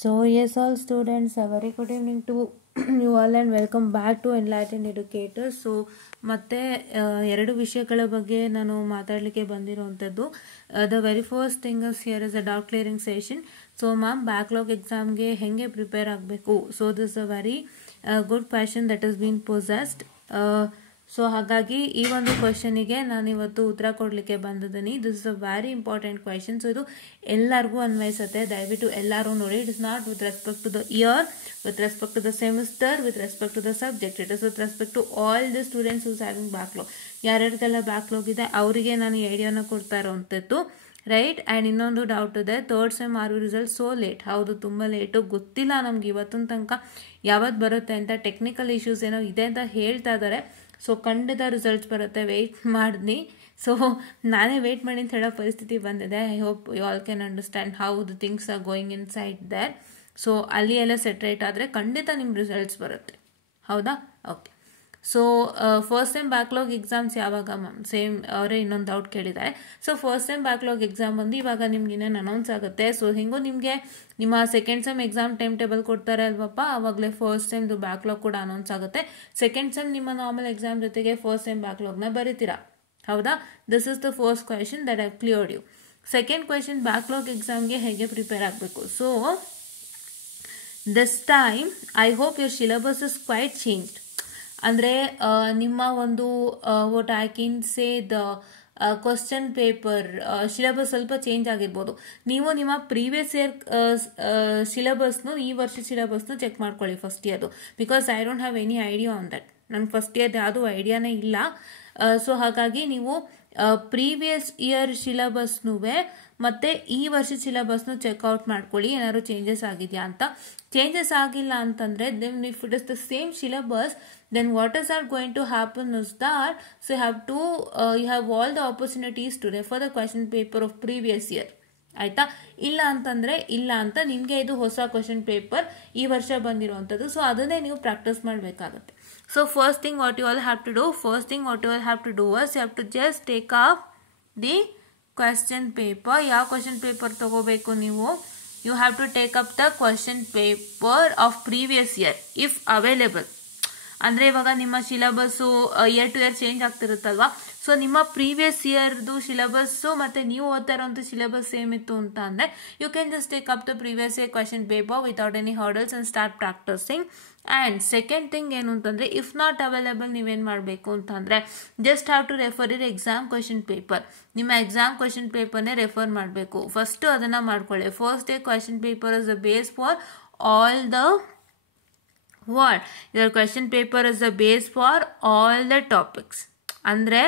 So yes, all students, a very good evening to you all and welcome back to Enlightened Educators. So ಮತ್ತೆ ಎರಡು ವಿಷಯಗಳ ಬಗ್ಗೆ ನಾನು ಮಾತಾಡಲಿಕ್ಕೆ ಬಂದಿರುವಂಥದ್ದು. The very first thing is here is a doubt clearing session. So ma'am backlog ಎಕ್ಸಾಮ್ಗೆ ಹೆಂಗೆ prepare ಆಗಬೇಕು? So this is a very good question that has been possessed. So ಹಾಗಾಗಿ ಈ ಒಂದು ಕ್ವಶನಿಗೆ ನಾನು ಇವತ್ತು ಉತ್ತರ ಕೊಡಲಿಕ್ಕೆ ಬಂದಿದ್ದೀನಿ. This is a very important question. So ಇದು ಎಲ್ಲರಿಗೂ ಅನ್ವಯಿಸುತ್ತೆ, ದಯವಿಟ್ಟು ಎಲ್ಲರೂ ನೋಡಿ. It is not with respect to the year, with respect to the semester, with respect to the subject. It is with respect to all the students whose having backlog. ಯಾರ್ಯಾರಿಗೆಲ್ಲ backlog ಇದೆ ಅವರಿಗೆ ನಾನು ಈ ಐಡಿಯಾನ ಕೊಡ್ತಾ ಇರೋವಂಥದ್ದು, ರೈಟ್. ಆ್ಯಂಡ್ ಇನ್ನೊಂದು doubt ಇದೆ, third sem or result so late. ಹೌದು, ತುಂಬ ಲೇಟು, ಗೊತ್ತಿಲ್ಲ ನಮ್ಗೆ ಇವತ್ತಿನ ತನಕ ಯಾವತ್ತು ಬರುತ್ತೆ ಅಂತ. ಟೆಕ್ನಿಕಲ್ ಇಶ್ಯೂಸ್ ಏನೋ ಇದೆ ಅಂತ ಹೇಳ್ತಾ ಇದ್ದಾರೆ. ಸೊ ಖಂಡಿತ ರಿಸಲ್ಟ್ಸ್ ಬರುತ್ತೆ, ವೆಯ್ಟ್ ಮಾಡಿದ್ನಿ. ಸೊ ನಾನೇ ವೆಯ್ಟ್ ಮಾಡಿ ಅಂತ ಹೇಳೋ ಪರಿಸ್ಥಿತಿ ಬಂದಿದೆ. I hope you all can understand how the things are going inside there. So ಅಲ್ಲಿ ಎಲ್ಲ ಸೆಟ್ರೇಟ್ ಆದರೆ ಖಂಡಿತ ನಿಮ್ಮ ರಿಸಲ್ಟ್ಸ್ ಬರುತ್ತೆ, ಹೌದಾ? Okay. So first time backlog exams ಯಾವಾಗ ಮ್ಯಾಮ್? ಸೇಮ್ ಅವರೇ ಇನ್ನೊಂದು ಡೌಟ್ ಕೇಳಿದ್ದಾರೆ. So first time backlog exam ಬಂದು ಇವಾಗ ನಿಮ್ಗೆ ಇನ್ನೇನು ಅನೌನ್ಸ್ ಆಗುತ್ತೆ. ಸೊ ಹೆಂಗೋ ನಿಮಗೆ ನಿಮ್ಮ second sem exam time table ಕೊಡ್ತಾರೆ ಅಲ್ವಪ್ಪ, ಆವಾಗಲೇ ಫಸ್ಟ್ ಟೈಮ್ದು ಬ್ಯಾಕ್ಲಾಗ್ ಕೂಡ ಅನೌನ್ಸ್ ಆಗುತ್ತೆ. ಸೆಕೆಂಡ್ ಸೆಮ್ ನಿಮ್ಮ ನಾರ್ಮಲ್ ಎಕ್ಸಾಮ್ ಜೊತೆಗೆ ಫಸ್ಟ್ ಟೈಮ್ ಬ್ಯಾಕ್ಲಾಗ್ನ ಬರೀತೀರಾ, ಹೌದಾ? This is the first question that I cleared you. Second question, backlog ಎಕ್ಸಾಮ್ಗೆ ಹೇಗೆ ಪ್ರಿಪೇರ್ ಆಗಬೇಕು? So this time I hope your syllabus is quite changed. ಅಂದರೆ ನಿಮ್ಮ ಒಂದು what I can say the question paper syllabus ಸ್ವಲ್ಪ change ಆಗಿರ್ಬೋದು. ನೀವು ನಿಮ್ಮ ಪ್ರೀವಿಯಸ್ ಇಯರ್ ಸಿಲೆಬಸ್ನು ಈ ವರ್ಷ ಸಿಲೆಬಸ್ನು ಚೆಕ್ ಮಾಡ್ಕೊಳ್ಳಿ ಫಸ್ಟ್ ಇಯರ್ದು. Because I don't have any idea on that. ನನ್ನ ಫಸ್ಟ್ ಇಯರ್ದು ಯಾವುದೂ ಐಡಿಯಾನೇ ಇಲ್ಲ. ಸೊ ಹಾಗಾಗಿ ನೀವು ಪ್ರೀವಿಯಸ್ ಇಯರ್ ಸಿಲೆಬಸ್ನೂ ಮತ್ತು ಈ ವರ್ಷದ ಸಿಲೆಬಸ್ನು ಚೆಕ್ಔಟ್ ಮಾಡ್ಕೊಳ್ಳಿ, ಏನಾದ್ರು ಚೇಂಜಸ್ ಆಗಿದೆಯಾ ಅಂತ. ಚೇಂಜಸ್ ಆಗಿಲ್ಲ ಅಂತಂದರೆ then if it is the same syllabus, then what is that going to happen is that so you have all the opportunities to refer the question paper of previous year, ಆಯ್ತಾ? ಇಲ್ಲ ಅಂತಂದರೆ ಇಲ್ಲ ಅಂತ, ನಿಮಗೆ ಇದು ಹೊಸ ಕ್ವಶನ್ ಪೇಪರ್ ಈ ವರ್ಷ ಬಂದಿರುವಂಥದ್ದು. ಸೊ ಅದನ್ನೇ ನೀವು ಪ್ರಾಕ್ಟೀಸ್ ಮಾಡಬೇಕಾಗುತ್ತೆ. So first thing what you all have to do is you have to just take up the question paper. ಯಾವ ಕ್ವಶನ್ ಪೇಪರ್ ತಗೋಬೇಕು ನೀವು? you have to take up the question paper of previous year if available. ಅಂದರೆ ಇವಾಗ ನಿಮ್ಮ syllabus year to year change ಆಗ್ತಿರುತ್ತಲ್ವಾ. So ನಿಮ್ಮ previous ಇಯರ್ದು syllabus ಮತ್ತು ನೀವು ಓದ್ತಾ ಇರೋಂಥ ಸಿಲೆಬಸ್ ಸೇಮ್ ಇತ್ತು ಅಂತ ಅಂದರೆ you can just take up the previous year question paper without any hurdles and start practising. And second thing ಏನು ಅಂತಂದರೆ, ಇಫ್ ನಾಟ್ ಅವೈಲೇಬಲ್ ನೀವೇನು ಮಾಡಬೇಕು ಅಂತಂದರೆ just have to refer your exam question paper. ನಿಮ್ಮ exam question ಪೇಪರ್ನೇ refer ಮಾಡಬೇಕು. First ಅದನ್ನು ಮಾಡ್ಕೊಳ್ಳಿ. First day question paper is the base for all the what your question paper is the base for all the topics. ಅಂದರೆ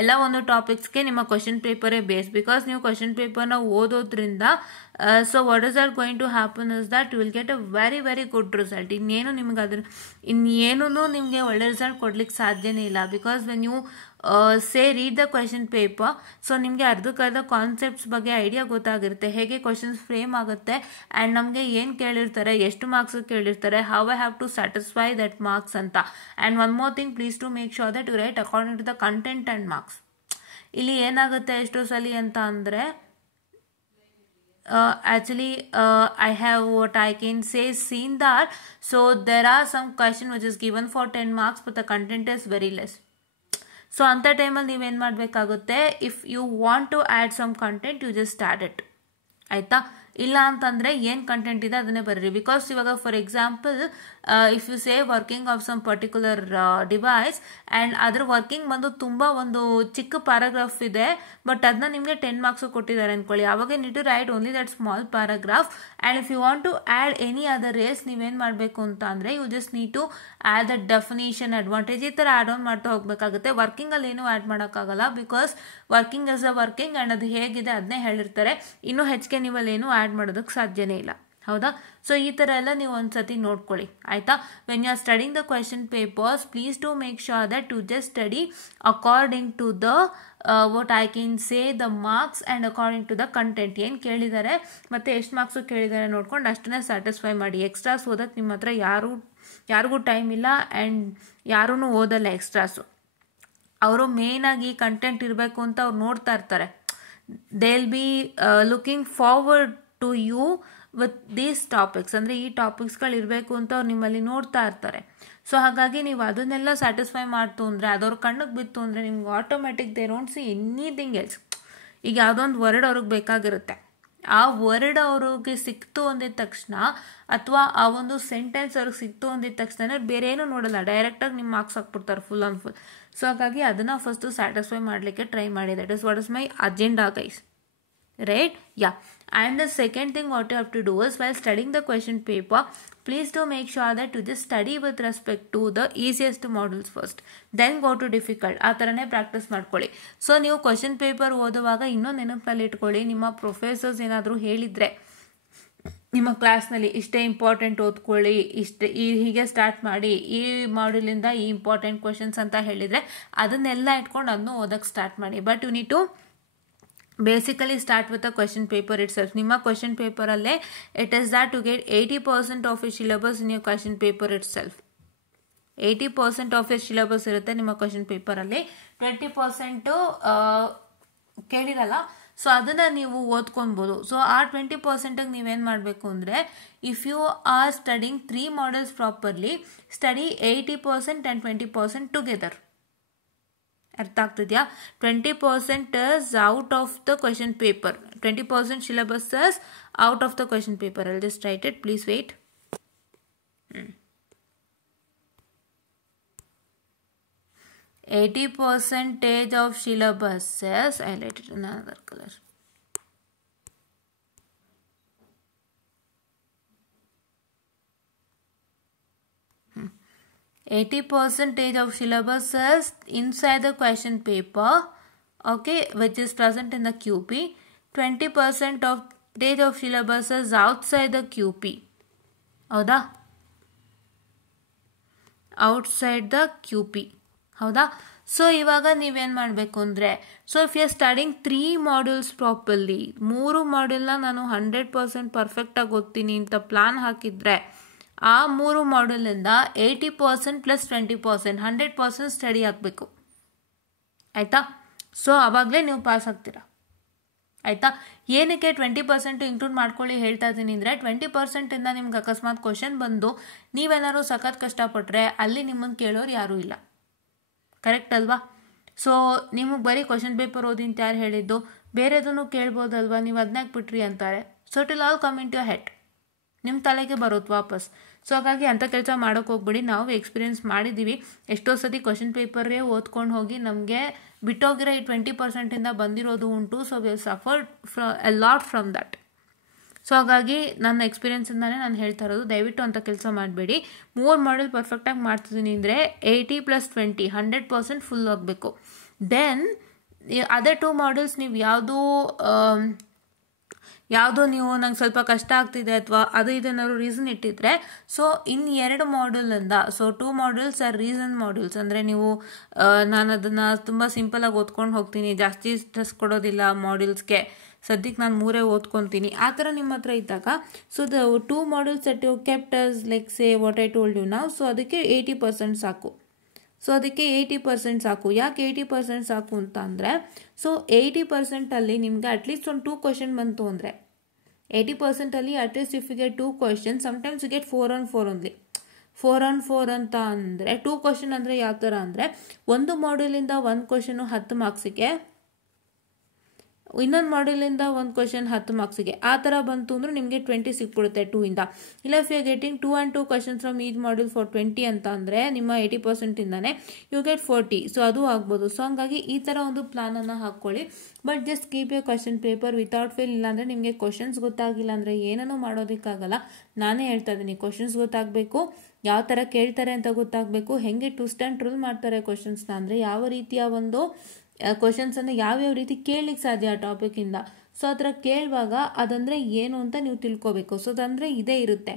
ಎಲ್ಲ ಒಂದು ಟಾಪಿಕ್ಸ್ಗೆ ನಿಮ್ಮ ಕ್ವಶನ್ ಪೇಪರೇ ಬೇಸ್. ಬಿಕಾಸ್ ನೀವು ಕ್ವಶನ್ ಪೇಪರ್ನ ಓದೋದ್ರಿಂದ so what is are going to happen is that you will get a very very good result. ಇನ್ನೇನು ನಿಮಗೆ ಒಳ್ಳೆ ರಿಸಲ್ಟ್ ಕೊಡ್ಲಿಕ್ಕೆ ಸಾಧ್ಯನೇ ಇಲ್ಲ. Because when you say read the question paper, so ನಿಮಗೆ ಅರ್ಧಕ್ಕರ್ಧ ಕಾನ್ಸೆಪ್ಟ್ಸ್ ಬಗ್ಗೆ ಐಡಿಯಾ ಗೊತ್ತಾಗಿರುತ್ತೆ, ಹೇಗೆ ಕ್ವಶನ್ಸ್ ಫ್ರೇಮ್ ಆಗುತ್ತೆ ಆ್ಯಂಡ್ ನಮಗೆ ಏನು ಕೇಳಿರ್ತಾರೆ, ಎಷ್ಟು ಮಾರ್ಕ್ಸ್ ಕೇಳಿರ್ತಾರೆ, how I have to satisfy that marks ಅಂತ. And one more thing, please to make sure that you write according to the content and marks. ಇಲ್ಲಿ ಏನಾಗುತ್ತೆ ಎಷ್ಟೋ ಸಲ ಅಂತ ಅಂದರೆ actually I have what I can say seen that so there are some question which is given for 10 marks but the content is very less. So ಅಂಥ ಟೈಮಲ್ಲಿ ನೀವೇನು ಮಾಡಬೇಕಾಗುತ್ತೆ, if you want to add some content you just add it, ಆಯಿತಾ? ಇಲ್ಲ ಅಂತಂದರೆ ಏನು content ಇದೆ ಅದನ್ನೇ ಬರೀರಿ. ಬಿಕಾಸ್ ಇವಾಗ for example if you say working of some particular device and ಅದ್ರ ವರ್ಕಿಂಗ್ ಬಂದು ತುಂಬ ಒಂದು ಚಿಕ್ಕ ಪ್ಯಾರಾಗ್ರಾಫ್ ಇದೆ, ಬಟ್ ಅದನ್ನ ನಿಮಗೆ 10 ಮಾರ್ಕ್ಸು ಕೊಟ್ಟಿದ್ದಾರೆ ಅಂದ್ಕೊಳ್ಳಿ. ಆವಾಗ need to write only that small paragraph. And if you want to add any other race ನೀವೇನು ಮಾಡಬೇಕು ಅಂತ ಅಂದರೆ you just need to add the definition, advantage, ಈ ಥರ ಆ್ಯಡ್ ಆನ್ ಮಾಡ್ತಾ ಹೋಗಬೇಕಾಗುತ್ತೆ. ವರ್ಕಿಂಗಲ್ಲಿ ಏನೂ ಆ್ಯಡ್ ಮಾಡೋಕ್ಕಾಗಲ್ಲ. Because working is a working and ಅದು ಹೇಗಿದೆ ಅದನ್ನೇ ಹೇಳಿರ್ತಾರೆ. ಇನ್ನೂ ಹೆಚ್ಚಿಗೆ ನೀವಲ್ಲೇನೂ ಆ್ಯಡ್ ಮಾಡೋದಕ್ಕೆ ಸಾಧ್ಯನೇ ಇಲ್ಲ, ಹೌದಾ? ಸೊ ಈ ಥರ ಎಲ್ಲ ನೀವು ಒಂದ್ಸತಿ ನೋಡ್ಕೊಳ್ಳಿ, ಆಯಿತಾ? When you are studying the question papers, please to make sure that to just study according to the what I can say the marks and according to the content. ಏನು ಕೇಳಿದ್ದಾರೆ ಮತ್ತು ಎಷ್ಟು ಮಾರ್ಕ್ಸು ಕೇಳಿದ್ದಾರೆ ನೋಡ್ಕೊಂಡು ಅಷ್ಟನ್ನೇ ಸ್ಯಾಟಿಸ್ಫೈ ಮಾಡಿ. Extras ಓದೋಕ್ಕೆ ನಿಮ್ಮ ಹತ್ರ ಯಾರಿಗೂ ಟೈಮ್ ಇಲ್ಲ ಆ್ಯಂಡ್ ಯಾರೂ ಓದಲ್ಲ ಎಕ್ಸ್ಟ್ರಾಸು. ಅವರು ಮೇಯ್ನಾಗಿ ಕಂಟೆಂಟ್ ಇರಬೇಕು ಅಂತ ಅವ್ರು ನೋಡ್ತಾ ಇರ್ತಾರೆ. They will be looking forward to you with these topics, ಅಂದರೆ ಈ ಟಾಪಿಕ್ಸ್ಗಳು ಇರಬೇಕು ಅಂತ ಅವ್ರು ನಿಮ್ಮಲ್ಲಿ ನೋಡ್ತಾ ಇರ್ತಾರೆ. ಸೊ ಹಾಗಾಗಿ ನೀವು ಅದನ್ನೆಲ್ಲ ಸ್ಯಾಟಿಸ್ಫೈ ಮಾಡ್ತು ಅಂದರೆ, ಅದವ್ರ ಕಣ್ಣಿಗೆ ಬಿತ್ತು ಅಂದರೆ ನಿಮ್ಗೆ automatic they don't see anything else. ಈಗ ಯಾವುದೋ ಒಂದು ವರ್ಡ್ ಅವ್ರಿಗೆ ಬೇಕಾಗಿರುತ್ತೆ, ಆ ವರ್ಡ್ ಅವ್ರಿಗೆ ಸಿಕ್ತು ಅಂದಿದ ತಕ್ಷಣ, ಅಥವಾ ಆ ಒಂದು ಸೆಂಟೆನ್ಸ್ ಅವ್ರಿಗೆ ಸಿಕ್ತು ಅಂದಿದ ತಕ್ಷಣ ಬೇರೆ ಏನೂ ನೋಡಲ್ಲ, ಡೈರೆಕ್ಟಾಗಿ ನಿಮ್ಮ ಮಾರ್ಕ್ಸ್ ಹಾಕ್ಬಿಡ್ತಾರೆ ಫುಲ್ ಆನ್ ಫುಲ್. ಸೊ ಹಾಗಾಗಿ ಅದನ್ನು ಫಸ್ಟು ಸ್ಯಾಟಿಸ್ಫೈ ಮಾಡಲಿಕ್ಕೆ ಟ್ರೈ ಮಾಡಿ. That is what is my agenda guys, right? Yeah. And the second thing what you have to do is, while studying the question paper, please do make sure that you just study with respect to the easiest models first, then go to difficult. ಆ ಥರನೇ practice ಮಾಡ್ಕೊಳ್ಳಿ. So ನೀವು question paper ಓದುವಾಗ ಇನ್ನೊಂದು ನೆನಪಲ್ಲಿ ಇಟ್ಕೊಳ್ಳಿ, ನಿಮ್ಮ professors ಏನಾದರೂ ಹೇಳಿದರೆ ನಿಮ್ಮ ಕ್ಲಾಸ್ನಲ್ಲಿ ಇಷ್ಟೇ ಇಂಪಾರ್ಟೆಂಟ್ ಓದ್ಕೊಳ್ಳಿ, ಹೀಗೆ ಸ್ಟಾರ್ಟ್ ಮಾಡಿ, ಈ ಮಾಡ್ಯೂಲಿಂದ ಈ ಇಂಪಾರ್ಟೆಂಟ್ ಕ್ವಶನ್ಸ್ ಅಂತ ಹೇಳಿದರೆ ಅದನ್ನೆಲ್ಲ ಇಟ್ಕೊಂಡು ಅದನ್ನು ಓದಕ್ಕೆ ಸ್ಟಾರ್ಟ್ ಮಾಡಿ. But you need to basically start with the question paper itself. ನಿಮ್ಮ question paper alle it is that to get 80% of your syllabus in your question paper itself. 80% of your syllabus irutte ನಿಮ್ಮ question paper ಅಲ್ಲಿ, 20% ಕೇಳಿರಲ್ಲ. So ಅದನ್ನು ನೀವು ಓದ್ಕೊಳ್ಬೋದು. So ಆ 20% ನೀವೇನು ಮಾಡಬೇಕು ಅಂದರೆ, if you are studying 3 models properly, study 80% and 20% together. ಅರ್ಥ ಆಗ್ತಿದೆಯಾ? 20% is out of the question paper. 20% syllabus is out of the question paper. I'll just write it. Please wait. 80% of syllabus is, I'll write it in another color. Hmm. 80% of syllabus is inside the question paper, okay, which is present in the QP. 20% of syllabus is outside the QP. ಹೌದಾ? Outside the QP. ಹೌದಾ? So ಇವಾಗ ನೀವೇನು ಮಾಡಬೇಕು ಅಂದರೆ, so if you are studying 3 modules properly, 3 ಮಾಡ್ಯೂಲ್ನ ನಾನು 100% ಪರ್ಫೆಕ್ಟಾಗಿ ಓದ್ತೀನಿ ಅಂತ ಪ್ಲಾನ್ ಹಾಕಿದರೆ, ಆ 3 ಮಾಡ್ಯೂಲಿಂದ 80% ಪ್ಲಸ್ 20%, 100% ಸ್ಟಡಿ ಆಗಬೇಕು. ಆಯಿತಾ? ಸೊ ಆವಾಗಲೇ ನೀವು ಪಾಸ್ ಆಗ್ತೀರಾ. ಆಯಿತಾ? ಏನಕ್ಕೆ 20% ಇನ್ಕ್ಲೂಡ್ ಮಾಡ್ಕೊಳ್ಳಿ ಹೇಳ್ತಾ ಇದ್ದೀನಿ ಅಂದರೆ, 20%ಇಂದ ನಿಮ್ಗೆ ಅಕಸ್ಮಾತ್ ಕ್ವಶನ್ ಬಂದು ನೀವೇನಾದ್ರು ಸಖತ್ ಕಷ್ಟಪಟ್ಟರೆ ಅಲ್ಲಿ ನಿಮ್ಮನ್ನು ಕೇಳೋರು ಯಾರೂ ಇಲ್ಲ. ಕರೆಕ್ಟ್ ಅಲ್ವಾ? ಸೊ ನಿಮಗೆ ಬರೀ ಕ್ವಶನ್ ಪೇಪರ್ ಓದಿ ಅಂತ ಯಾರು ಹೇಳಿದ್ದು? ಬೇರೆದನ್ನು ಕೇಳ್ಬೋದಲ್ವಾ, ನೀವು ಅದನ್ನಾಗಿ ಬಿಟ್ರಿ ಅಂತಾರೆ. So it will all come into your head, ನಿಮ್ಮ ತಲೆಗೆ ಬರುತ್ತೆ ವಾಪಸ್. ಸೊ ಹಾಗಾಗಿ ಅಂಥ ಕೆಲಸ ಮಾಡೋಕ್ಕೆ ಹೋಗ್ಬಿಡಿ. ನಾವು ಎಕ್ಸ್ಪೀರಿಯೆನ್ಸ್ ಮಾಡಿದ್ದೀವಿ. ಎಷ್ಟೋ ಸತಿ ಕ್ವಶನ್ ಪೇಪರೇ ಓದ್ಕೊಂಡು ಹೋಗಿ ನಮಗೆ ಬಿಟ್ಟೋಗಿರೋ ಈ 20%ಇಂದ ಬಂದಿರೋದು ಉಂಟು. So we have suffered A lot from that. So ಹಾಗಾಗಿ ನನ್ನ ಎಕ್ಸ್ಪೀರಿಯೆನ್ಸಿಂದಾನೇ ನಾನು ಹೇಳ್ತಾ ಇರೋದು, ದಯವಿಟ್ಟು ಅಂಥ ಕೆಲಸ ಮಾಡಬೇಡಿ. 3 ಮಾಡ್ಯೂಲ್ ಪರ್ಫೆಕ್ಟಾಗಿ ಮಾಡ್ತಿದ್ದೀನಿ ಅಂದರೆ 80 + 20, 100% ಫುಲ್ ಆಗಬೇಕು. ದೆನ್ ಅದೇ 2 ಮಾಡ್ಯೂಲ್ಸ್ ನೀವು ಯಾವುದೋ ನೀವು ನಂಗೆ ಸ್ವಲ್ಪ ಕಷ್ಟ ಆಗ್ತಿದೆ ಅಥವಾ ಅದು ಇದನ್ನಾದ್ರು ರೀಸನ್ ಇಟ್ಟಿದ್ರೆ, ಸೊ ಇನ್ನು 2 ಮಾಡ್ಯೂಲಿಂದ, so 2 modules are reason modules. ಅಂದರೆ ನೀವು ನಾನು ಅದನ್ನು ತುಂಬ ಸಿಂಪಲಾಗಿ ಓದ್ಕೊಂಡು ಹೋಗ್ತೀನಿ, ಜಾಸ್ತಿ ಸ್ಟ್ರೆಸ್ ಕೊಡೋದಿಲ್ಲ ಮಾಡ್ಯೂಲ್ಸ್ಗೆ, ಸದ್ಯಕ್ಕೆ ನಾನು 3 ಓದ್ಕೊತೀನಿ, ಆ ಥರ ನಿಮ್ಮ ಹತ್ರ ಇದ್ದಾಗ, so the 2 modules that you kept as like say what I told you ನಾವು, ಸೊ ಅದಕ್ಕೆ 80% ಸಾಕು. ಸೊ ಅದಕ್ಕೆ 80% ಸಾಕು. ಯಾಕೆ 80% ಸಾಕು ಅಂತ ಅಂದರೆ, ಸೊ 80%ಅಲ್ಲಿ ನಿಮಗೆ ಅಟ್ಲೀಸ್ಟ್ ಒಂದು 2 ಕ್ವಶನ್ ಬಂತು ಅಂದರೆ, 80%ಅಲ್ಲಿ at least if you get 2 question, sometimes you get 4 on 4 only. 4 on 4 ಅಂತ ಅಂದರೆ 2 ಕ್ವಶನ್ ಅಂದರೆ ಯಾವ ಥರ ಅಂದರೆ, ಒಂದು ಮಾಡ್ಯೂಲಿಂದ 1 ಕ್ವಶನು 10 ಮಾರ್ಕ್ಸಿಗೆ, ಇನ್ನೊಂದು ಮಾಡ್ಯೂಲಿಂದ 1 ಕ್ವಶನ್ 10 ಮಾರ್ಕ್ಸಿಗೆ, ಆ ಥರ ಬಂತು ಅಂದರೆ ನಿಮಗೆ 20 ಸಿಕ್ಬಿಡುತ್ತೆ 2 ಇಂದ. ಇಲ್ಲ if you are getting 2 and 2 questions from each module for 20 ಅಂತ ಅಂದರೆ ನಿಮ್ಮ 80%ಇಂದಾನೆ ಯು ಗೆಟ್ 40. ಸೊ ಅದು ಆಗ್ಬೋದು. ಸೊ ಹಂಗಾಗಿ ಈ ಥರ ಒಂದು ಪ್ಲಾನನ್ನು ಹಾಕ್ಕೊಳ್ಳಿ. But just keep A question paper without fail. ಇಲ್ಲಾಂದರೆ ನಿಮಗೆ ಕ್ವಶನ್ಸ್ ಗೊತ್ತಾಗಿಲ್ಲ ಅಂದರೆ ಏನೂ ಮಾಡೋದಕ್ಕಾಗಲ್ಲ. ನಾನೇ ಹೇಳ್ತಾ ಇದ್ದೀನಿ, ಕ್ವಶನ್ಸ್ ಗೊತ್ತಾಗಬೇಕು, ಯಾವ ಥರ ಕೇಳ್ತಾರೆ ಅಂತ ಗೊತ್ತಾಗಬೇಕು, ಹೆಂಗೆ ಟ್ವಿಸ್ಟ್ ಆ್ಯಂಡ್ ಟ್ರಿಲ್ ಮಾಡ್ತಾರೆ ಕ್ವಶನ್ಸ್ನ, ಅಂದರೆ ಯಾವ ರೀತಿಯ ಒಂದು ಕ್ವಶನ್ಸನ್ನು ಯಾವ್ಯಾವ ರೀತಿ ಕೇಳಲಿಕ್ಕೆ ಸಾಧ್ಯ ಆ ಟಾಪಿಕಿಂದ. ಸೊ ಆ ಥರ ಕೇಳುವಾಗ ಅದಂದರೆ ಏನು ಅಂತ ನೀವು ತಿಳ್ಕೊಬೇಕು. ಸೊ ಅದಂದರೆ ಇದೇ ಇರುತ್ತೆ,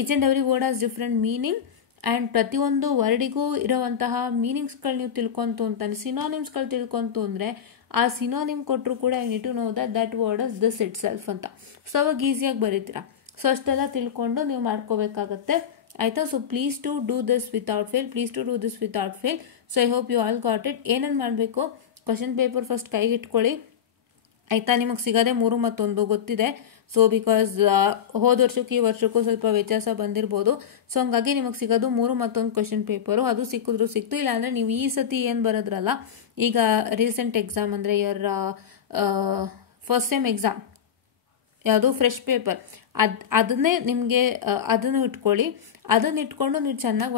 each and every word has different meaning, and ಪ್ರತಿಯೊಂದು ವರ್ಡಿಗೂ ಇರೋವಂತಹ ಮೀನಿಂಗ್ಸ್ಗಳು ನೀವು ತಿಳ್ಕೊಂತು ಅಂತಾನೆ, ಸಿನೋನಿಮ್ಸ್ಗಳು ತಿಳ್ಕೊಂತು ಅಂದರೆ ಆ ಸಿನೋನಿಮ್ ಕೊಟ್ಟರು ಕೂಡ you need to know that word is this itself ಅಂತ. ಸೊ ಅವಾಗ ಈಸಿಯಾಗಿ ಬರೀತೀರಾ. ಸೊ ಅಷ್ಟೆಲ್ಲ ತಿಳ್ಕೊಂಡು ನೀವು ಮಾಡ್ಕೋಬೇಕಾಗತ್ತೆ. ಆಯಿತಾ? So please to do this without fail, please to do this without fail. So I hope you all got it. ಏನೇನು ಮಾಡಬೇಕು, ಕ್ವಶನ್ ಪೇಪರ್ ಫಸ್ಟ್ ಕೈಗೆ ಇಟ್ಕೊಳ್ಳಿ, ಆಯಿತಾ. ನಿಮಗೆ ಸಿಗೋದೆ 3 ಮತ್ತು 1 ಗೊತ್ತಿದೆ. ಸೊ ಬಿಕಾಸ್ ಹೋದ ವರ್ಷಕ್ಕೂ ಈ ವರ್ಷಕ್ಕೂ ಸ್ವಲ್ಪ ವ್ಯತ್ಯಾಸ ಬಂದಿರ್ಬೋದು. ಸೊ ಹಂಗಾಗಿ ನಿಮಗೆ ಸಿಗೋದು 3 ಮತ್ತು 1 ಕ್ವಶನ್ ಪೇಪರು. ಅದು ಸಿಕ್ಕಿದ್ರು ಸಿಕ್ತು, ಇಲ್ಲಾಂದರೆ ನೀವು ಈ ಸತಿ ಏನು ಬರೋದ್ರಲ್ಲ, ಈಗ ರೀಸೆಂಟ್ ಎಕ್ಸಾಮ್ ಅಂದರೆ ಫಸ್ಟ್ ಸೆಮ್ ಎಕ್ಸಾಮ್ ಯಾವುದು ಫ್ರೆಶ್ ಪೇಪರ್, ಅದನ್ನೇ ನಿಮಗೆ ಅದನ್ನು ಇಟ್ಕೊಳ್ಳಿ. ಅದನ್ನು ಇಟ್ಕೊಂಡು ನೀವು ಚೆನ್ನಾಗಿ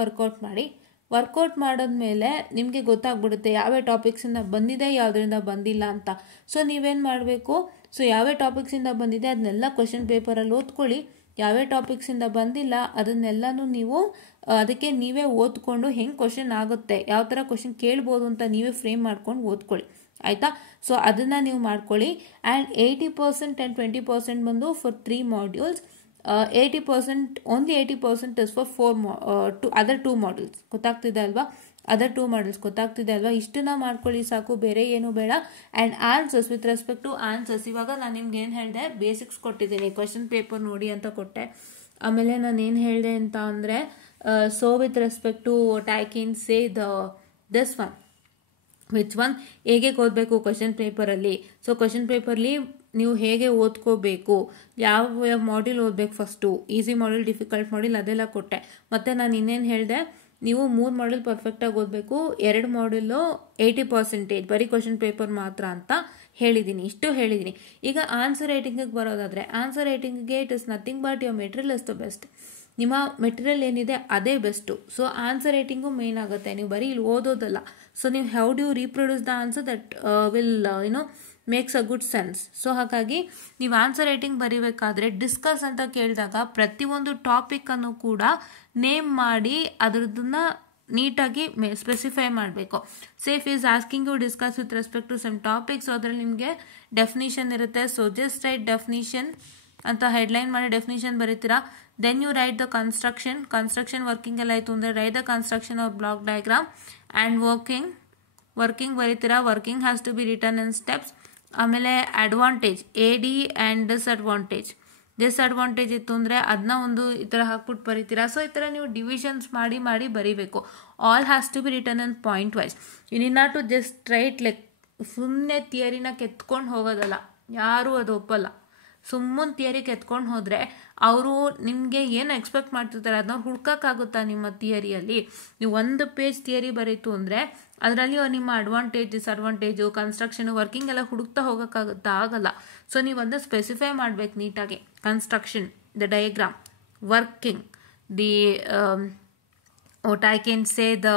ವರ್ಕೌಟ್ ಮಾಡಿದ್ಮೇಲೆ ನಿಮಗೆ ಗೊತ್ತಾಗ್ಬಿಡುತ್ತೆ ಯಾವ್ಯಾವ ಟಾಪಿಕ್ಸಿಂದ ಬಂದಿದೆ, ಯಾವುದರಿಂದ ಬಂದಿಲ್ಲ ಅಂತ. ಸೊ ನೀವೇನು ಮಾಡಬೇಕು, ಸೊ ಯಾವ್ಯಾವ ಟಾಪಿಕ್ಸಿಂದ ಬಂದಿದೆ ಅದನ್ನೆಲ್ಲ ಕ್ವಶನ್ ಪೇಪರಲ್ಲಿ ಓದ್ಕೊಳ್ಳಿ. ಯಾವ್ಯಾವ ಟಾಪಿಕ್ಸಿಂದ ಬಂದಿಲ್ಲ ಅದನ್ನೆಲ್ಲನೂ ನೀವು ಅದಕ್ಕೆ ನೀವೇ ಓದ್ಕೊಂಡು ಹೆಂಗೆ ಕ್ವಶನ್ ಆಗುತ್ತೆ, ಯಾವ ಥರ ಕ್ವಶನ್ ಕೇಳ್ಬೋದು ಅಂತ ನೀವೇ ಫ್ರೇಮ್ ಮಾಡ್ಕೊಂಡು ಓದ್ಕೊಳ್ಳಿ, ಆಯಿತಾ. ಸೊ ಅದನ್ನು ನೀವು ಮಾಡ್ಕೊಳ್ಳಿ. ಆ್ಯಂಡ್ 80% ಆ್ಯಂಡ್ 20% ಬಂದು for 3 modules, 80% only 80% is for other 2 modules. ಗೊತ್ತಾಗ್ತಿದೆ ಅಲ್ವಾ? ಅದರ್ 2 ಮಾಡ್ಯೂಲ್ಸ್ ಗೊತ್ತಾಗ್ತಿದೆ ಅಲ್ವಾ? ಇಷ್ಟನ್ನ ಮಾಡ್ಕೊಳ್ಳಿ ಸಾಕು, ಬೇರೆ ಏನು ಬೇಡ. And answers, with respect to answers, ಇವಾಗ ನಾನು ನಿಮ್ಗೆ ಏನು ಹೇಳಿದೆ, ಬೇಸಿಕ್ಸ್ ಕೊಟ್ಟಿದ್ದೀನಿ, ಕ್ವಶನ್ ಪೇಪರ್ ನೋಡಿ ಅಂತ ಕೊಟ್ಟೆ. ಆಮೇಲೆ ನಾನು ಏನು ಹೇಳಿದೆ ಅಂತ ಅಂದರೆ, so with respect to what I can say this one, which one, ಹೇಗೆ ಓದಬೇಕು ಕ್ವಶನ್ ಪೇಪರಲ್ಲಿ. ಸೊ ಕ್ವಶನ್ ಪೇಪರ್ಲಿ ನೀವು ಹೇಗೆ ಓದ್ಕೋಬೇಕು, ಯಾವ ಮಾಡ್ಯೂಲ್ ಓದಬೇಕು, first easy module, difficult module, ಅದೆಲ್ಲ ಕೊಟ್ಟೆ. ಮತ್ತು ನಾನು ಇನ್ನೇನು ಹೇಳಿದೆ, ನೀವು 3 ಮಾಡ್ಯೂಲ್ ಪರ್ಫೆಕ್ಟಾಗಿ ಓದಬೇಕು, 2 ಮಾಡ್ಯೂಲು 80% ಬರೀ ಕ್ವಶನ್ ಪೇಪರ್ ಮಾತ್ರ ಅಂತ ಹೇಳಿದ್ದೀನಿ. ಇಷ್ಟು ಹೇಳಿದ್ದೀನಿ. ಈಗ ಆನ್ಸರ್ ರೈಟಿಂಗಿಗೆ ಬರೋದಾದರೆ, ಆನ್ಸರ್ ರೈಟಿಂಗಿಗೆ it is nothing but your material is the best. ನಿಮ್ಮ ಮೆಟೀರಿಯಲ್ ಏನಿದೆ ಅದೇ best. So answer writing main ಆಗುತ್ತೆ, ನೀವು ಬರೀ ಇಲ್ಲಿ ಓದೋದಲ್ಲ. ಸೊ ನೀವು how do you reproduce the answer that will makes a good sense. So ಹಾಗಾಗಿ ನೀವು ಆನ್ಸರ್ ರೈಟಿಂಗ್ ಬರೀಬೇಕಾದ್ರೆ ಡಿಸ್ಕಸ್ ಅಂತ ಕೇಳಿದಾಗ ಪ್ರತಿಯೊಂದು ಟಾಪಿಕನ್ನು ಕೂಡ ನೇಮ್ ಮಾಡಿ ಅದರದನ್ನು ನೀಟಾಗಿ ಸ್ಪೆಸಿಫೈ ಮಾಡಬೇಕು. Safe is asking you discuss with respect to some topics, ಅದರಲ್ಲಿ ನಿಮಗೆ ಡೆಫಿನಿಷನ್ ಇರುತ್ತೆ. ಸೊ ಜಸ್ಟ್ ರೈಟ್ ಡೆಫಿನಿಷನ್ ಅಂತ ಹೆಡ್ಲೈನ್ ಮಾಡಿ ಡೆಫಿನಿಷನ್ ಬರೀತೀರಾ. Then you write the construction working ಎಲ್ಲ ಆಯಿತು ಅಂದರೆ write the construction or block diagram. And working ಬರೀತೀರಾ. Working has to be return in steps. ಆಮೇಲೆ ಅಡ್ವಾಂಟೇಜ್, AD ಆ್ಯಂಡ್ ಡಿಸ್ಅಡ್ವಾಂಟೇಜ್ ಇತ್ತು ಅಂದರೆ ಅದನ್ನ ಒಂದು ಈ ಥರ ಹಾಕ್ಬಿಟ್ಟು ಬರೀತೀರಾ. ಸೊ ಈ ಥರ ನೀವು ಡಿವಿಷನ್ಸ್ ಮಾಡಿ ಬರೀಬೇಕು. All has to be return in point wise. You need not to just write like ಸುಮ್ಮನೆ ಥಿಯರಿನ ಕೆತ್ಕೊಂಡು ಹೋಗೋದಲ್ಲ, ಯಾರೂ ಅದು ಒಪ್ಪಲ್ಲ. ಸುಮ್ಮನೆ ಥಿಯರಿ ಕೆತ್ಕೊಂಡು ಹೋದರೆ ಅವರು ನಿಮಗೆ ಏನು ಎಕ್ಸ್ಪೆಕ್ಟ್ ಮಾಡ್ತಿರ್ತಾರೆ ಅದನ್ನ ಹುಡ್ಕೋಕ್ಕಾಗುತ್ತಾ ನಿಮ್ಮ ಥಿಯರಿಯಲ್ಲಿ. ನೀವು 1 ಪೇಜ್ ಥಿಯರಿ ಬರೀತು ಅಂದರೆ ಅದರಲ್ಲಿ ನಿಮ್ಮ ಅಡ್ವಾಂಟೇಜ್, ಡಿಸ್ಅಡ್ವಾಂಟೇಜು, ಕನ್ಸ್ಟ್ರಕ್ಷನು, ವರ್ಕಿಂಗ್ ಎಲ್ಲ ಹುಡುಕ್ತಾ ಹೋಗೋಕ್ಕಾಗುತ್ತಾ? ಆಗಲ್ಲ. ಸೊ ನೀವು ಅದನ್ನ ಸ್ಪೆಸಿಫೈ ಮಾಡಬೇಕು ನೀಟಾಗಿ. Construction, the diagram, working, the what I can say the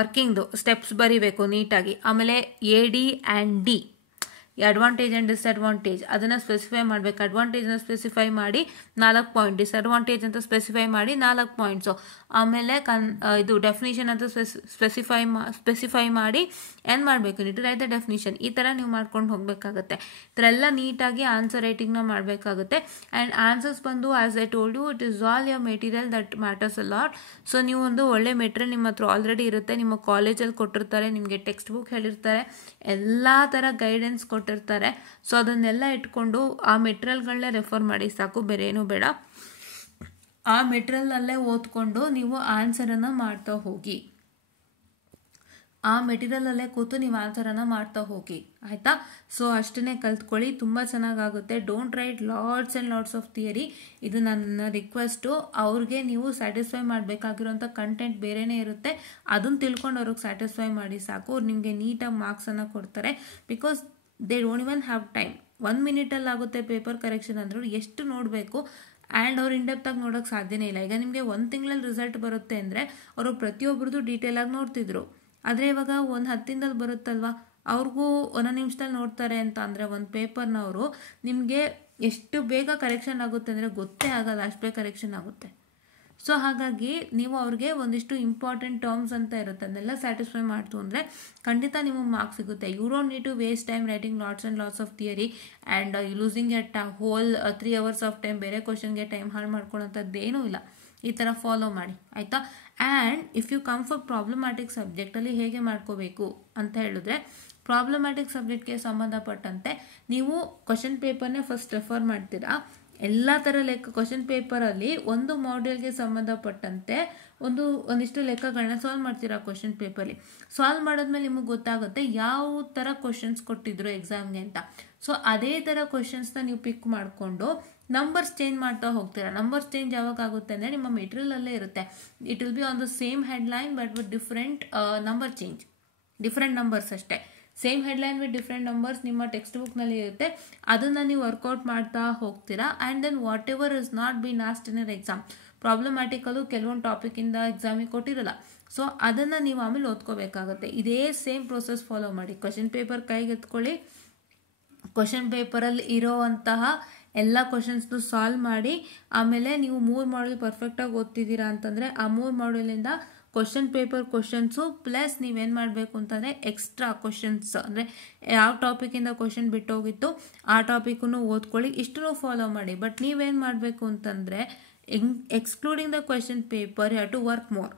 ವರ್ಕಿಂಗ್ದು ಸ್ಟೆಪ್ಸ್ ಬರೀಬೇಕು ನೀಟಾಗಿ. ಆಮೇಲೆ AD and D, advantage and disadvantage ಅದನ್ನು ಸ್ಪೆಸಿಫೈ ಮಾಡಬೇಕು. ಅಡ್ವಾಂಟೇಜ್ನ ಸ್ಪೆಸಿಫೈ ಮಾಡಿ 4 ಪಾಯಿಂಟ್, ಡಿಸ್ಅಡ್ವಾಂಟೇಜ್ ಅಂತ ಸ್ಪೆಸಿಫೈ ಮಾಡಿ 4 ಪಾಯಿಂಟ್ಸು. ಆಮೇಲೆ ಇದು ಡೆಫಿನಿಷನ್ ಅಂತ ಸ್ಪೆಸಿಫೈ ಮಾಡಿ ಏನು ಮಾಡಬೇಕು, ನೀಟ್ ರೈಟ್ ದ ಡೆಫಿನಿಷನ್. ಈ ಥರ ನೀವು ಮಾಡ್ಕೊಂಡು ಹೋಗಬೇಕಾಗತ್ತೆ. ಈ ಥರ ಎಲ್ಲ ನೀಟಾಗಿ ಆನ್ಸರ್ ರೈಟಿಂಗ್ನ ಮಾಡಬೇಕಾಗುತ್ತೆ. ಆ್ಯಂಡ್ ಆನ್ಸರ್ಸ್ ಬಂದು as I told you, it is all your material that matters a lot. So ನೀವು ಒಂದು ಒಳ್ಳೆ ಮೆಟೀರಿಯಲ್ ನಿಮ್ಮ ಹತ್ರ ಆಲ್ರೆಡಿ ಇರುತ್ತೆ, ನಿಮ್ಮ ಕಾಲೇಜಲ್ಲಿ ಕೊಟ್ಟಿರ್ತಾರೆ, ನಿಮಗೆ ಟೆಕ್ಸ್ಟ್ ಬುಕ್ ಹೇಳಿರ್ತಾರೆ, ಎಲ್ಲ ಥರ ಗೈಡೆನ್ಸ್ ಕೊಟ್ಟಿರ್ತಾರೆ. ಸೊ ಅದನ್ನೆಲ್ಲ ಇಟ್ಕೊಂಡು ಆ ಮೆಟೀರಿಯಲ್ಗಳನ್ನೇ ರೆಫರ್ ಮಾಡಿ ಸಾಕು, ಬೇರೆ ಏನೂ ಬೇಡ. ಆ ಮೆಟೀರಿಯಲ್ನಲ್ಲೇ ಓದ್ಕೊಂಡು ನೀವು ಆನ್ಸರನ್ನು ಮಾಡ್ತಾ ಹೋಗಿ, ಆ ಮೆಟೀರಿಯಲಲ್ಲೇ ಕೂತು ನೀವು ಆನ್ಸರನ್ನು ಮಾಡ್ತಾ ಹೋಗಿ, ಆಯಿತಾ. ಸೊ ಅಷ್ಟನ್ನೇ ಕಲ್ತ್ಕೊಳ್ಳಿ, ತುಂಬ ಚೆನ್ನಾಗಾಗುತ್ತೆ. Don't right lots and lots of theory. ಇದು ನನ್ನ ರಿಕ್ವೆಸ್ಟು. ಅವ್ರಿಗೆ ನೀವು ಸ್ಯಾಟಿಸ್ಫೈ ಮಾಡಬೇಕಾಗಿರೋಂಥ ಕಂಟೆಂಟ್ ಬೇರೆಯೇ ಇರುತ್ತೆ, ಅದನ್ನು ತಿಳ್ಕೊಂಡು ಅವ್ರಿಗೆ ಸ್ಯಾಟಿಸ್ಫೈ ಮಾಡಿ ಸಾಕು. ಅವ್ರು ನಿಮಗೆ ನೀಟಾಗಿ ಮಾರ್ಕ್ಸನ್ನು ಕೊಡ್ತಾರೆ. Because they don't even have time. 1 ಮಿನಿಟಲ್ಲಿ ಆಗುತ್ತೆ ಪೇಪರ್ ಕರೆಕ್ಷನ್ ಅಂದರೂ ಎಷ್ಟು ನೋಡಬೇಕು. ಆ್ಯಂಡ್ ಅವ್ರು ಇನ್ಡೆಪ್ತಾಗಿ ನೋಡೋಕ್ಕೆ ಸಾಧ್ಯನೇ ಇಲ್ಲ. ಈಗ ನಿಮಗೆ 1 ತಿಂಗಳಲ್ಲಿ ರಿಸಲ್ಟ್ ಬರುತ್ತೆ ಅಂದರೆ ಅವರು ಪ್ರತಿಯೊಬ್ಬರದ್ದು ಡೀಟೇಲಾಗಿ ನೋಡ್ತಿದ್ರು. ಆದರೆ ಇವಾಗ 1 10 ದಿನದಲ್ಲಿ ಬರುತ್ತಲ್ವ, ಅವ್ರಿಗೂ 1 ನಿಮಿಷದಲ್ಲಿ ನೋಡ್ತಾರೆ ಅಂತ ಅಂದರೆ ಒಂದು ಪೇಪರ್ನ ಅವರು ನಿಮಗೆ ಎಷ್ಟು ಬೇಗ ಕರೆಕ್ಷನ್ ಆಗುತ್ತೆ ಅಂದರೆ ಗೊತ್ತೇ ಆಗಲ್ಲ, ಅಷ್ಟು ಬೇಗ ಕರೆಕ್ಷನ್ ಆಗುತ್ತೆ. ಸೊ ಹಾಗಾಗಿ ನೀವು ಅವ್ರಿಗೆ ಒಂದಿಷ್ಟು ಇಂಪಾರ್ಟೆಂಟ್ ಟರ್ಮ್ಸ್ ಅಂತ ಇರುತ್ತೆ, ಅದನ್ನೆಲ್ಲ ಸ್ಯಾಟಿಸ್ಫೈ ಮಾಡ್ತು ಅಂದರೆ ಖಂಡಿತ ನಿಮಗೆ ಮಾರ್ಕ್ಸ್ ಸಿಗುತ್ತೆ. You don't need to waste time writing lots and lots of theory and losing at whole 3 hours of time ಬೇರೆ ಕ್ವಶನ್ಗೆ ಟೈಮ್ ಹಾಳು ಮಾಡ್ಕೊಳ್ಳೋಂಥದ್ದೇನೂ ಇಲ್ಲ. ಈ ಥರ ಫಾಲೋ ಮಾಡಿ, ಆಯಿತಾ. And if you come for problematic ಸಬ್ಜೆಕ್ಟಲ್ಲಿ ಹೇಗೆ ಮಾಡ್ಕೋಬೇಕು ಅಂತ ಹೇಳಿದ್ರೆ, ಪ್ರಾಬ್ಲಮ್ಯಾಟಿಕ್ ಸಬ್ಜೆಕ್ಟ್ಗೆ ಸಂಬಂಧಪಟ್ಟಂತೆ ನೀವು ಕ್ವಶನ್ ಪೇಪರ್ನೇ ಫಸ್ಟ್ ರೆಫರ್ ಮಾಡ್ತೀರಾ. ಎಲ್ಲ ಥರ ಲೆಕ್ಕ ಕ್ವಶನ್ ಪೇಪರಲ್ಲಿ ಒಂದು ಮಾಡ್ಯೂಲ್ಗೆ ಸಂಬಂಧಪಟ್ಟಂತೆ ಒಂದಿಷ್ಟು ಲೆಕ್ಕಗಳನ್ನ ಸಾಲ್ವ್ ಮಾಡ್ತೀರಾ ಕ್ವಶನ್ ಪೇಪರಲ್ಲಿ. ಸಾಲ್ವ್ ಮಾಡಿದ್ಮೇಲೆ ನಿಮಗೆ ಗೊತ್ತಾಗುತ್ತೆ ಯಾವ ಥರ ಕ್ವಶನ್ಸ್ ಕೊಟ್ಟಿದ್ರು ಎಕ್ಸಾಮ್ಗೆ ಅಂತ. ಸೊ ಅದೇ ಥರ ಕ್ವಶನ್ಸ್ನ ನೀವು ಪಿಕ್ ಮಾಡಿಕೊಂಡು ನಂಬರ್ಸ್ ಚೇಂಜ್ ಮಾಡ್ತಾ ಹೋಗ್ತೀರಾ. ನಂಬರ್ಸ್ ಚೇಂಜ್ ಯಾವಾಗ ಆಗುತ್ತೆ ಅಂದರೆ ನಿಮ್ಮ ಮೆಟೀರಿಯಲಲ್ಲೇ ಇರುತ್ತೆ. It will be on the same headline but with different number change, different numbers ಅಷ್ಟೇ. Same headline with different numbers ನಿಮ್ಮ ಟೆಕ್ಸ್ಟ್ ಬುಕ್ನಲ್ಲಿ ಇರುತ್ತೆ. ಅದನ್ನು ನೀವು ವರ್ಕೌಟ್ ಮಾಡ್ತಾ ಹೋಗ್ತೀರಾ. And then whatever is not been asked in your exam, ಪ್ರಾಬ್ಲಮ್ಯಾಟಿಕಲು ಕೆಲವೊಂದು ಟಾಪಿಕಿಂದ ಎಕ್ಸಾಮಿಗೆ ಕೊಟ್ಟಿರಲ್ಲ. ಸೊ ಅದನ್ನು ನೀವು ಆಮೇಲೆ ಓದ್ಕೋಬೇಕಾಗುತ್ತೆ. ಇದೇ ಸೇಮ್ ಪ್ರೊಸೆಸ್ ಫಾಲೋ ಮಾಡಿ. ಕ್ವಶನ್ ಪೇಪರ್ ಕೈಗೆ ಎತ್ಕೊಳ್ಳಿ, ಕ್ವಶನ್ ಪೇಪರಲ್ಲಿ ಇರೋವಂತಹ ಎಲ್ಲ ಕ್ವಶನ್ಸ್ನು ಸಾಲ್ವ್ ಮಾಡಿ, ಆಮೇಲೆ ನೀವು 3 ಮಾಡ್ಯೂಲ್ ಪರ್ಫೆಕ್ಟಾಗಿ ಓದ್ತಿದ್ದೀರಾ ಅಂತಂದರೆ ಆ 3 ಮಾಡ್ಯೂಲಿಂದ ಕ್ವಶನ್ ಪೇಪರ್ ಕ್ವಶನ್ಸು ಪ್ಲಸ್ ನೀವೇನು ಮಾಡಬೇಕು ಅಂತಂದರೆ ಎಕ್ಸ್ಟ್ರಾ ಕ್ವಶನ್ಸ್, ಅಂದರೆ ಯಾವ ಟಾಪಿಕಿಂದ ಕ್ವಶನ್ ಬಿಟ್ಟೋಗಿತ್ತು ಆ ಟಾಪಿಕನ್ನು ಓದ್ಕೊಳ್ಳಿ. ಇಷ್ಟನ್ನು ಫಾಲೋ ಮಾಡಿ. ಬಟ್ ನೀವೇನು ಮಾಡಬೇಕು ಅಂತಂದರೆ excluding the question paper you have to work more.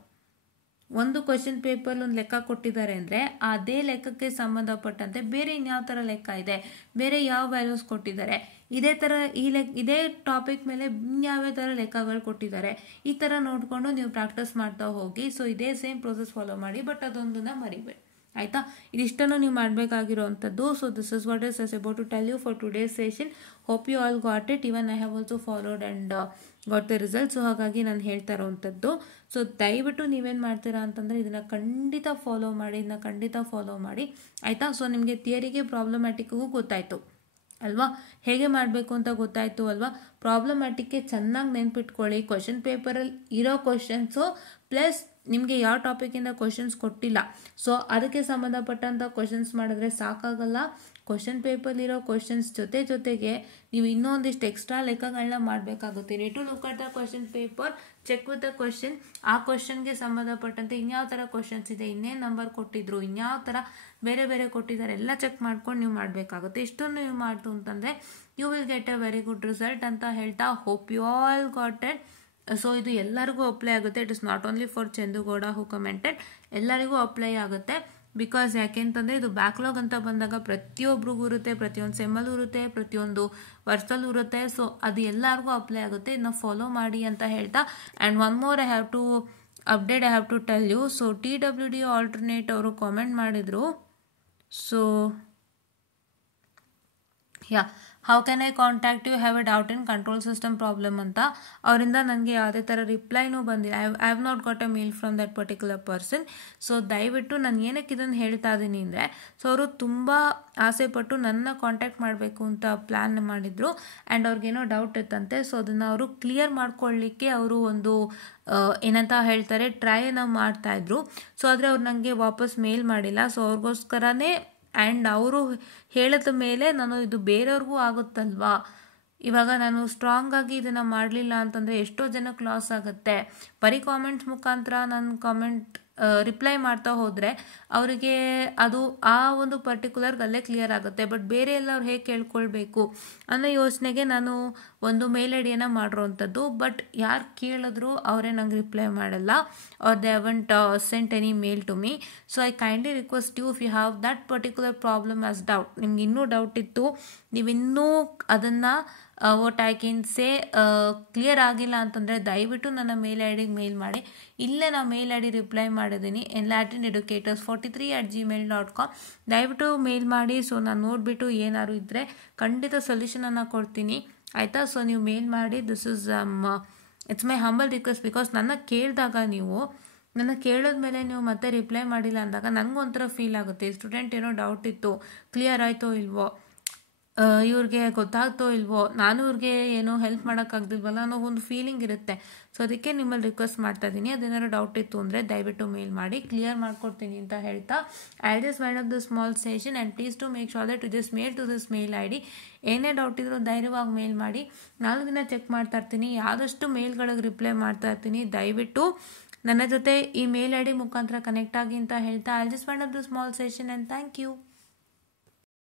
ಒಂದು ಕ್ವಶನ್ ಪೇಪರ್ ಒಂದು ಲೆಕ್ಕ ಕೊಟ್ಟಿದ್ದಾರೆ ಅಂದರೆ ಅದೇ ಲೆಕ್ಕಕ್ಕೆ ಸಂಬಂಧಪಟ್ಟಂತೆ ಬೇರೆ ಇನ್ಯಾವ ಥರ ಲೆಕ್ಕ ಇದೆ, ಬೇರೆ ಯಾವ ವ್ಯಾಲ್ಯೂಸ್ ಕೊಟ್ಟಿದ್ದಾರೆ, ಇದೇ ಥರ ಇದೇ ಟಾಪಿಕ್ ಮೇಲೆ ಇನ್ಯಾವ ಥರ ಲೆಕ್ಕಗಳು ಕೊಟ್ಟಿದ್ದಾರೆ, ಈ ಥರ ನೋಡಿಕೊಂಡು ನೀವು ಪ್ರಾಕ್ಟೀಸ್ ಮಾಡ್ತಾ ಹೋಗಿ. ಸೊ ಇದೇ ಸೇಮ್ ಪ್ರೊಸೆಸ್ ಫಾಲೋ ಮಾಡಿ. ಬಟ್ ಅದೊಂದನ್ನು ಮರಿಬೇಡಿ, ಆಯಿತಾ? ಇದಿಷ್ಟನ್ನು ನೀವು ಮಾಡಬೇಕಾಗಿರೋವಂಥದ್ದು. So this is what is about to tell you for today's session. Hope you all got it. Even I have also followed and got the result. So ಹಾಗಾಗಿ ನಾನು ಹೇಳ್ತಾ ಇರೋವಂಥದ್ದು. ಸೊ ದಯವಿಟ್ಟು ನೀವೇನು ಮಾಡ್ತೀರಾ ಅಂತಂದರೆ ಇದನ್ನು ಖಂಡಿತ ಫಾಲೋ ಮಾಡಿ, ಆಯಿತಾ? ಸೊ ನಿಮಗೆ ಥಿಯರಿಗೆ ಪ್ರಾಬ್ಲಮ್ಯಾಟಿಕ್ಗೂ ಗೊತ್ತಾಯಿತು ಅಲ್ವಾ, ಹೇಗೆ ಮಾಡಬೇಕು ಅಂತ ಗೊತ್ತಾಯಿತು ಅಲ್ವಾ? ಪ್ರಾಬ್ಲಮ್ಯಾಟಿಕ್ಗೆ ಚೆನ್ನಾಗಿ ನೆನ್ಪಿಟ್ಕೊಳ್ಳಿ. ಕ್ವಶನ್ ಪೇಪರಲ್ಲಿ ಇರೋ ಕ್ವಶನ್ಸು ಪ್ಲಸ್ ನಿಮಗೆ ಯಾವ ಟಾಪಿಕಿಂದ ಕ್ವಶನ್ಸ್ ಕೊಟ್ಟಿಲ್ಲ, ಸೊ ಅದಕ್ಕೆ ಸಂಬಂಧಪಟ್ಟಂಥ ಕ್ವಶನ್ಸ್ ಮಾಡಿದ್ರೆ ಸಾಕಾಗಲ್ಲ. ಕ್ವಶನ್ ಪೇಪರ್ಲಿರೋ ಕ್ವಶನ್ಸ್ ಜೊತೆಗೆ ನೀವು ಇನ್ನೊಂದಿಷ್ಟು ಎಕ್ಸ್ಟ್ರಾ ಲೆಕ್ಕಗಳನ್ನ ಮಾಡಬೇಕಾಗುತ್ತೆ. Need to look at the question paper, check with the question, ಆ ಕ್ವಶನ್ಗೆ ಸಂಬಂಧಪಟ್ಟಂತೆ ಇನ್ಯಾವ ಥರ ಕ್ವಶನ್ಸ್ ಇದೆ, ಇನ್ನೇನು ನಂಬರ್ ಕೊಟ್ಟಿದ್ರು, ಇನ್ಯಾವ ಥರ ಬೇರೆ ಕೊಟ್ಟಿದ್ದಾರೆ ಎಲ್ಲ ಚೆಕ್ ಮಾಡ್ಕೊಂಡು ನೀವು ಮಾಡಬೇಕಾಗುತ್ತೆ. ಇಷ್ಟನ್ನು ನೀವು ಮಾಡ್ತು ಅಂತಂದರೆ you will get a very good result ಅಂತ ಹೇಳ್ತಾ hope you all got it. So ಇದು ಎಲ್ಲರಿಗೂ ಅಪ್ಲೈ ಆಗುತ್ತೆ. It is not only for Chandu Gowda who commented, ಎಲ್ಲರಿಗೂ ಅಪ್ಲೈ ಆಗುತ್ತೆ. ಬಿಕಾಸ್ ಯಾಕೆಂತಂದರೆ ಇದು ಬ್ಯಾಕ್ಲಾಗ್ ಅಂತ ಬಂದಾಗ ಪ್ರತಿಯೊಬ್ಬರಿಗೂ ಇರುತ್ತೆ, ಪ್ರತಿಯೊಂದು ಸೆಮ್ಮಲ್ಲೂ ಇರುತ್ತೆ, ಪ್ರತಿಯೊಂದು ವರ್ಷದಲ್ಲೂ ಇರುತ್ತೆ. ಸೊ ಅದು ಎಲ್ಲರಿಗೂ ಅಪ್ಲೈ ಆಗುತ್ತೆ. ಇದನ್ನ ಫಾಲೋ ಮಾಡಿ ಅಂತ ಹೇಳ್ತಾ, and one more I have to tell you. So TWD alternate ಅವರು ಕಾಮೆಂಟ್ ಮಾಡಿದರು. So how can I contact you, have a doubt in control system problem ಅಂತ. ಅವರಿಂದ ನನಗೆ ಯಾವುದೇ ಥರ ರಿಪ್ಲೈನೂ ಬಂದಿಲ್ಲ. I have not got a mail from that particular person. So ದಯವಿಟ್ಟು ನಾನು ಏನಕ್ಕೆ ಇದನ್ನು ಹೇಳ್ತಾ ಇದ್ದೀನಿ ಅಂದರೆ, ಸೊ ಅವರು ತುಂಬ ಆಸೆಪಟ್ಟು ನನ್ನ ಕಾಂಟ್ಯಾಕ್ಟ್ ಮಾಡಬೇಕು ಅಂತ ಪ್ಲ್ಯಾನ್ ಮಾಡಿದರು. ಆ್ಯಂಡ್ ಅವ್ರಿಗೇನೋ ಡೌಟ್ ಇತ್ತಂತೆ. ಸೊ ಅದನ್ನು ಅವರು ಕ್ಲಿಯರ್ ಮಾಡ್ಕೊಳ್ಳಿಕ್ಕೆ ಅವರು ಒಂದು ಏನಂತ ಹೇಳ್ತಾರೆ ಟ್ರೈನ ಮಾಡ್ತಾಯಿದ್ರು. ಸೊ ಆದರೆ ಅವ್ರು ನನಗೆ ವಾಪಸ್ ಮೇಲ್ ಮಾಡಿಲ್ಲ. ಸೊ ಅವ್ರಿಗೋಸ್ಕರನೇ ಆ್ಯಂಡ್ ಅವರು ಹೇಳಿದ ಮೇಲೆ ನಾನು ಇದು ಬೇರೆಯವ್ರಿಗೂ ಆಗುತ್ತಲ್ವಾ, ಇವಾಗ ನಾನು ಸ್ಟ್ರಾಂಗಾಗಿ ಇದನ್ನು ಮಾಡಲಿಲ್ಲ ಅಂತಂದರೆ ಎಷ್ಟೋ ಜನಕ್ಕೆ ಲಾಸ್ ಆಗುತ್ತೆ. ಬರೀ ಕಾಮೆಂಟ್ಸ್ ಮುಖಾಂತರ ನಾನು ರಿಪ್ಲೈ ಮಾಡ್ತಾ ಹೋದರೆ ಅವರಿಗೆ ಅದು ಆ ಒಂದು ಪರ್ಟಿಕ್ಯುಲರ್ಗೆ ಅಲ್ಲೇ ಕ್ಲಿಯರ್ ಆಗುತ್ತೆ. ಬಟ್ ಬೇರೆ ಎಲ್ಲ ಅವ್ರು ಹೇಗೆ ಕೇಳ್ಕೊಳ್ಬೇಕು ಅನ್ನೋ ಯೋಚನೆಗೆ ನಾನು ಒಂದು ಮೇಲ್ ಐಡಿಯನ್ನು ಮಾಡಿರೋವಂಥದ್ದು. ಬಟ್ ಯಾರು ಕೇಳಿದ್ರು ಅವರೇ ನಂಗೆ ರಿಪ್ಲೈ ಮಾಡಲ್ಲ, or they haven't sent any mail to me. So I kindly request you, if you have that particular problem as doubt, ನಿಮ್ಗೆ ಇನ್ನೂ ಡೌಟ್ ಇತ್ತು, ನೀವಿನ್ನೂ ಅದನ್ನು what I can say clear ಆಗಿಲ್ಲ ಅಂತಂದರೆ ದಯವಿಟ್ಟು ನನ್ನ ಮೇಲ್ ಐಡಿಗೆ ಮೇಲ್ ಮಾಡಿ. ಇಲ್ಲೇ ನಾನು ಮೇಲ್ ಐಡಿ ರಿಪ್ಲೈ ಮಾಡಿದ್ದೀನಿ, enlightenededucators43@gmail.com. ದಯವಿಟ್ಟು ಮೇಲ್ ಮಾಡಿ. ಸೊ ನಾನು ನೋಡಿಬಿಟ್ಟು ಏನಾದ್ರು ಇದ್ದರೆ ಖಂಡಿತ ಸೊಲ್ಯೂಷನನ್ನು ಕೊಡ್ತೀನಿ, ಆಯಿತಾ? ಸೊ ನೀವು ಮೇಲ್ ಮಾಡಿ. This is it's my humble request. Because ನನ್ನ ಕೇಳಿದ್ಮೇಲೆ ನೀವು ಮತ್ತೆ ರಿಪ್ಲೈ ಮಾಡಿಲ್ಲ ಅಂದಾಗ ನನಗೊಂಥರ ಫೀಲ್ ಆಗುತ್ತೆ. ಸ್ಟೂಡೆಂಟ್ ಏನೋ ಡೌಟ್ ಇತ್ತು, ಕ್ಲಿಯರ್ ಆಯಿತೋ ಇಲ್ವೋ, ಇವ್ರಿಗೆ ಗೊತ್ತಾಗ್ತೋ ಇಲ್ವೋ, ನಾನು ಇವ್ರಿಗೆ ಏನೋ ಹೆಲ್ಪ್ ಮಾಡೋಕ್ಕಾಗ್ದಿಲ್ವಲ್ಲ ಅನ್ನೋ ಒಂದು ಫೀಲಿಂಗ್ ಇರುತ್ತೆ. ಸೊ ಅದಕ್ಕೆ ನಿಮ್ಮಲ್ಲಿ ರಿಕ್ವೆಸ್ಟ್ ಮಾಡ್ತಾ ಇದ್ದೀನಿ, ಅದೇನಾದ್ರು ಡೌಟ್ ಇತ್ತು ಅಂದರೆ ದಯವಿಟ್ಟು ಮೇಲ್ ಮಾಡಿ, ಕ್ಲಿಯರ್ ಮಾಡ್ಕೊಡ್ತೀನಿ ಅಂತ ಹೇಳ್ತಾ I just wind up the small session. And please to make sure that to this mail I D. ಏನೇ ಡೌಟ್ ಇದ್ರೂ ಧೈರ್ಯವಾಗಿ ಮೇಲ್ ಮಾಡಿ. 4 ದಿನ ಚೆಕ್ ಮಾಡ್ತಾ ಇರ್ತೀನಿ, ಆದಷ್ಟು ಮೇಲ್ಗಳಿಗೆ ರಿಪ್ಲೈ ಮಾಡ್ತಾ ಇರ್ತೀನಿ. ದಯವಿಟ್ಟು ನನ್ನ ಜೊತೆ ಈ ಮೇಲ್ ಐ ಡಿ ಮುಖಾಂತರ ಕನೆಕ್ಟ್ ಆಗಿ ಅಂತ ಹೇಳ್ತಾ I just wind up the small session and thank you.